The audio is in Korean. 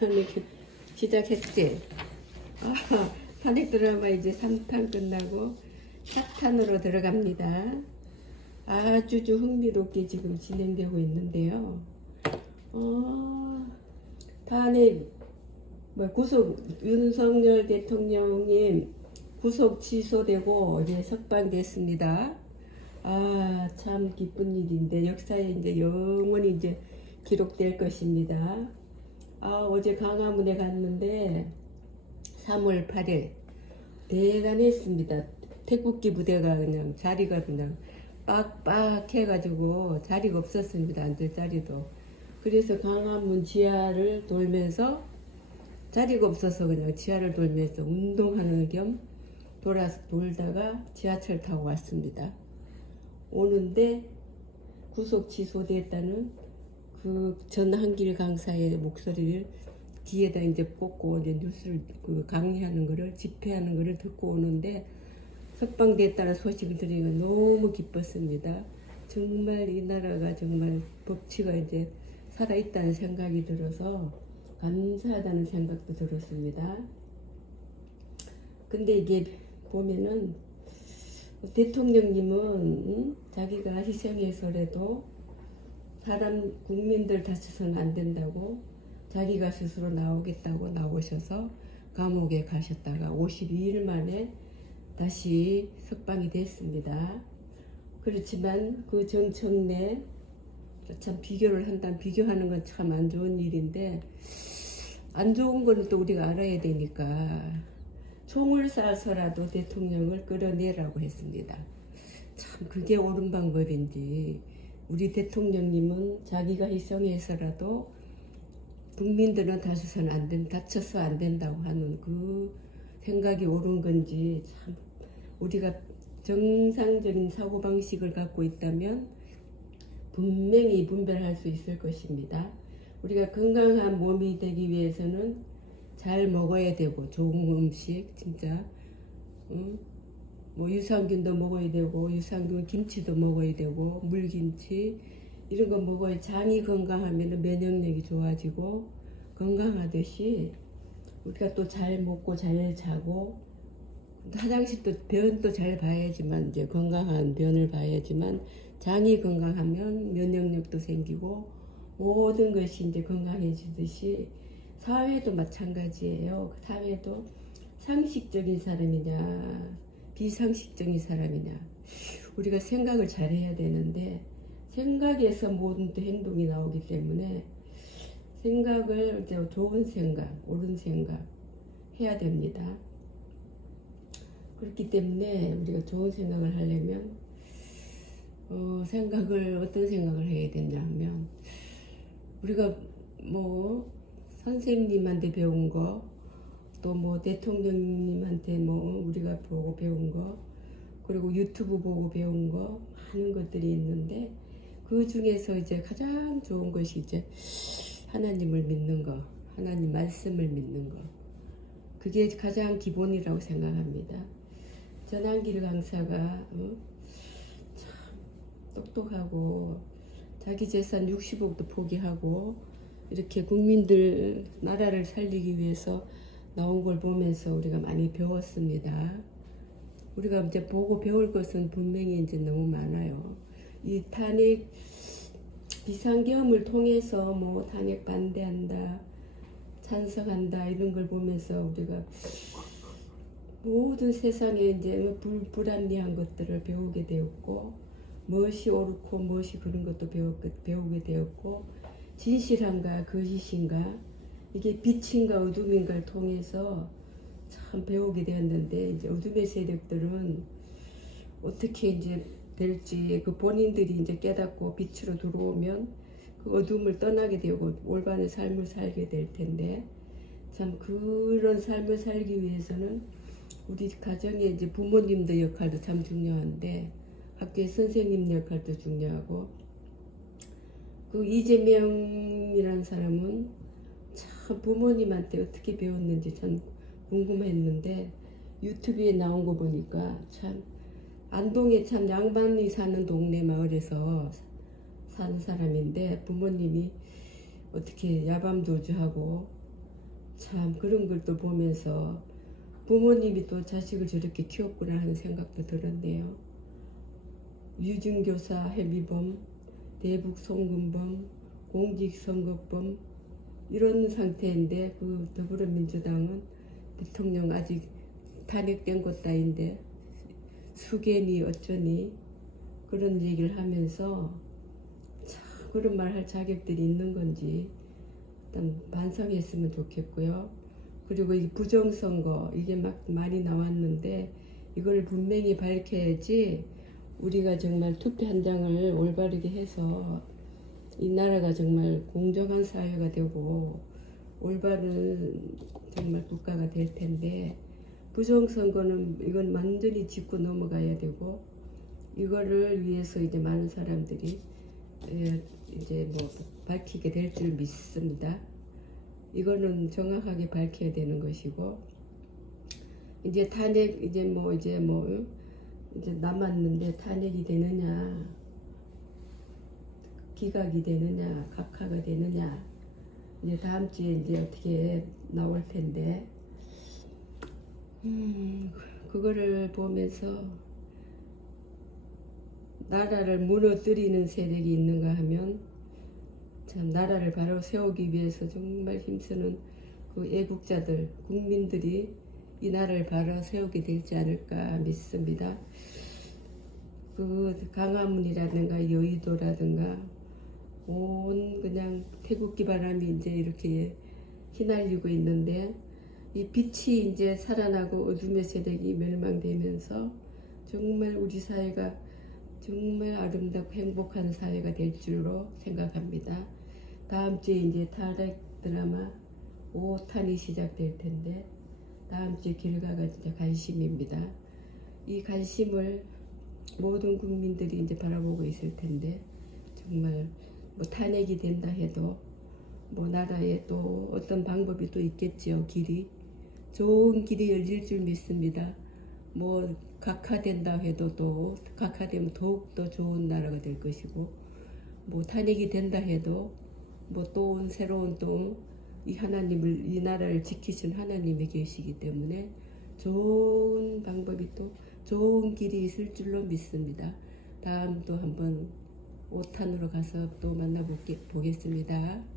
이렇게 시작했지. 아, 탄핵 드라마 이제 3탄 끝나고 4탄으로 들어갑니다. 아주 좀 흥미롭게 지금 진행되고 있는데요. 어, 탄핵 뭐 구속 윤석열 대통령님 구속 취소되고 이제 석방됐습니다. 아, 참 기쁜 일인데 역사에 이제 영원히 이제 기록될 것입니다. 아, 어제 강화문에 갔는데 3월 8일 대단했습니다. 태국기 부대가 그냥 자리가 그냥 빡빡 해가지고 자리가 없었습니다. 앉을 자리도. 그래서 강화문 지하를 돌면서 자리가 없어서 그냥 지하를 돌면서 운동하는 겸 돌아서 돌다가 지하철 타고 왔습니다. 오는데 구속 취소됐다는 그 전 한길 강사의 목소리를 귀에다 이제 꽂고 이제 뉴스를 그 강의하는 거를 집회하는 거를 듣고 오는데 석방됐다는 소식을 들으니까 너무 기뻤습니다. 정말 이 나라가 정말 법치가 이제 살아있다는 생각이 들어서 감사하다는 생각도 들었습니다. 근데 이게 보면은 대통령님은 응? 자기가 희생해서라도 사람 국민들 다쳐서는 안 된다고 자기가 스스로 나오겠다고 나오셔서 감옥에 가셨다가 52일 만에 다시 석방이 됐습니다. 그렇지만 그 정청래 참 비교를 한다면 비교하는 건 참 안 좋은 일인데 안 좋은 거는 또 우리가 알아야 되니까 총을 쏴서라도 대통령을 끌어내라고 했습니다. 참 그게 옳은 방법인지 우리 대통령님은 자기가 희생해서라도 국민들은 다쳐서는 안 된, 다쳐서 안 된다고 하는 그 생각이 옳은 건지 참 우리가 정상적인 사고방식을 갖고 있다면 분명히 분별할 수 있을 것입니다. 우리가 건강한 몸이 되기 위해서는 잘 먹어야 되고 좋은 음식 진짜 응? 뭐 유산균도 먹어야 되고 유산균 김치도 먹어야 되고 물김치 이런 거 먹어야 장이 건강하면 면역력이 좋아지고 건강하듯이 우리가 또 잘 먹고 잘 자고 화장실도 변도 잘 봐야지만 이제 건강한 변을 봐야지만 장이 건강하면 면역력도 생기고 모든 것이 이제 건강해지듯이 사회도 마찬가지예요. 사회도 상식적인 사람이냐 비상식적인 사람이냐 우리가 생각을 잘해야 되는데 생각에서 모든 또 행동이 나오기 때문에 생각을 이제 좋은 생각, 옳은 생각 해야 됩니다. 그렇기 때문에 우리가 좋은 생각을 하려면 어, 생각을 어떤 생각을 해야 되냐 하면 우리가 뭐 선생님한테 배운 거 또 뭐 대통령님한테 뭐 우리가 보고 배운 거 그리고 유튜브 보고 배운 거 많은 것들이 있는데 그 중에서 이제 가장 좋은 것이 이제 하나님을 믿는 거 하나님 말씀을 믿는 거 그게 가장 기본이라고 생각합니다. 전한길 강사가 어? 참 똑똑하고 자기 재산 60억도 포기하고 이렇게 국민들 나라를 살리기 위해서 나온 걸 보면서 우리가 많이 배웠습니다. 우리가 이제 보고 배울 것은 분명히 이제 너무 많아요. 이 탄핵 비상계엄을 통해서 뭐 탄핵 반대한다, 찬성한다 이런 걸 보면서 우리가 모든 세상에 이제 불, 불합리한 것들을 배우게 되었고 무엇이 옳고 무엇이 그런 것도 배우, 배우게 되었고 진실한가 거짓인가 이게 빛인가 어둠인가를 통해서 참 배우게 되었는데 이제 어둠의 세력들은 어떻게 이제 될지 그 본인들이 이제 깨닫고 빛으로 들어오면 그 어둠을 떠나게 되고 올바른 삶을 살게 될 텐데 참 그런 삶을 살기 위해서는 우리 가정에 이제 부모님들 역할도 참 중요한데 학교의 선생님 역할도 중요하고 그 이재명이라는 사람은 참 부모님한테 어떻게 배웠는지 참 궁금했는데 유튜브에 나온 거 보니까 참 안동에 참 양반이 사는 동네 마을에서 사는 사람인데 부모님이 어떻게 야밤도주하고 참 그런 걸 또 보면서 부모님이 또 자식을 저렇게 키웠구나 하는 생각도 들었네요. 유증교사 해비범, 대북 송금범, 공직선거범 이런 상태인데 그 더불어민주당은 대통령 아직 탄핵된 것 따인데 수개니 어쩌니 그런 얘기를 하면서 참 그런 말 할 자격들이 있는 건지 일단 반성했으면 좋겠고요. 그리고 이 부정선거 이게 막 많이 나왔는데 이걸 분명히 밝혀야지 우리가 정말 투표 한 장을 올바르게 해서 이 나라가 정말 공정한 사회가 되고 올바른 정말 국가가 될 텐데 부정선거는 이건 완전히 짚고 넘어가야 되고 이거를 위해서 이제 많은 사람들이 예, 이제 뭐 밝히게 될 줄 믿습니다. 이거는 정확하게 밝혀야 되는 것이고 이제 탄핵 이제 뭐 이제 뭐 응? 이제 남았는데 탄핵이 되느냐 기각이 되느냐 각하가 되느냐 이제 다음 주에 이제 어떻게 나올 텐데 음 그거를 보면서 나라를 무너뜨리는 세력이 있는가 하면 참 나라를 바로 세우기 위해서 정말 힘쓰는 그 애국자들 국민들이 이 나라를 바로 세우게 되지 않을까 믿습니다. 그 강화문이라든가 여의도라든가 온 그냥 태국기 바람이 이제 이렇게 휘날리고 있는데 이 빛이 이제 살아나고 어둠의 세력이 멸망되면서 정말 우리 사회가 정말 아름답고 행복한 사회가 될 줄로 생각합니다. 다음 주에 이제 타락 드라마 5탄이 시작될 텐데 다음 주에 결과가 진짜 관심입니다. 이 관심을 모든 국민들이 이제 바라보고 있을 텐데 정말 뭐 탄핵이 된다 해도 뭐 나라에 또 어떤 방법이 또 있겠지요 길이 좋은 길이 열릴 줄 믿습니다. 뭐 각하된다 해도 또 각하되면 더욱 더 좋은 나라가 될 것이고 뭐 탄핵이 된다 해도 뭐 또 새로운 또 이 하나님을 이 나라를 지키신 하나님이 계시기 때문에 좋은 방법이 또 좋은 길이 있을 줄로 믿습니다. 다음 또 한번 5탄으로 가서 또 만나보겠습니다.